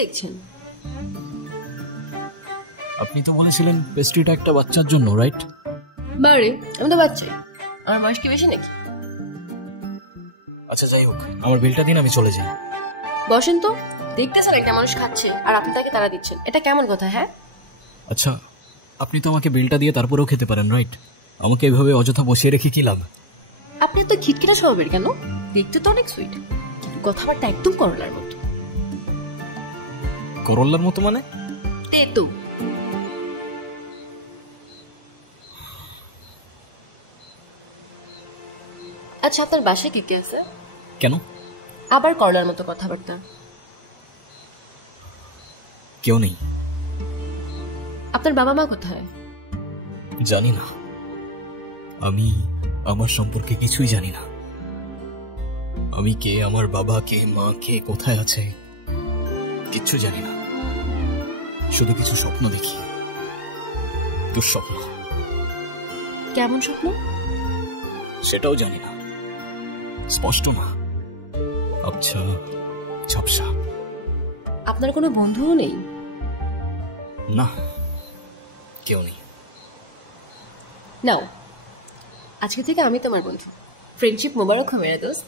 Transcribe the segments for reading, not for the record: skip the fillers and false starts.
দেখছেন? আপনি তো বলেছিলেন পেস্ট্রিটা একটা বাচ্চার জন্য, রাইট? বারে, আমি তো বাচ্চাই। আমার বয়স কি বেশি নাকি? আচ্ছা যাই হোক, আমার বিলটা দিন, আমি চলে যাই। বসেন তো। দেখতেছেন একটা মানুষ খাচ্ছে আর আপনি তাকে তাড়া দিচ্ছেন, এটা কেমন কথা? হ্যাঁ, আচ্ছা, আপনি তো আমাকে বিলটা দিয়ে তারপরেও খেতে পারেন, রাইট? আমাকে এভাবে অযথা বসিয়ে রেখে কি লাভ? আপনি এত খিটখিটা স্বভাবের কেন? দেখতে তো অনেক সুইট, কিন্তু কথাবার্তা একদম করলার মতো। করল্লার মতো মানে? তেতু। আচ্ছা, আপনার বাসায় কে কে আছে? কেন? আবার করলার মতো কথাবার্তা। কেউ নেই। আপনার বাবা মা কোথায়? জানি না, আমি আমার সম্পর্কে কিছুই জানি না। আমি কে, আমার বাবা কে, মা কে, কোথায় আছে, কিচ্ছু জানি না। শুধু কিছু স্বপ্ন দেখি, দুঃস্বপ্ন। কেমন স্বপ্ন? সেটাও জানি না, স্পষ্ট না, আচ্ছা ঝাপসা। আপনার কোনো বন্ধুও নেই? না, কেউ নেই। নাও, আজকে থেকে আমি তোমার বন্ধু। ফ্রেন্ডশিপ মোবারক হো মেরা দোস্ত।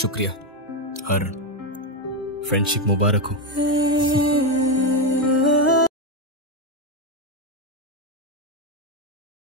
শুক্রিয়া, আর ফ্রেন্ডশিপ মোবারক हो।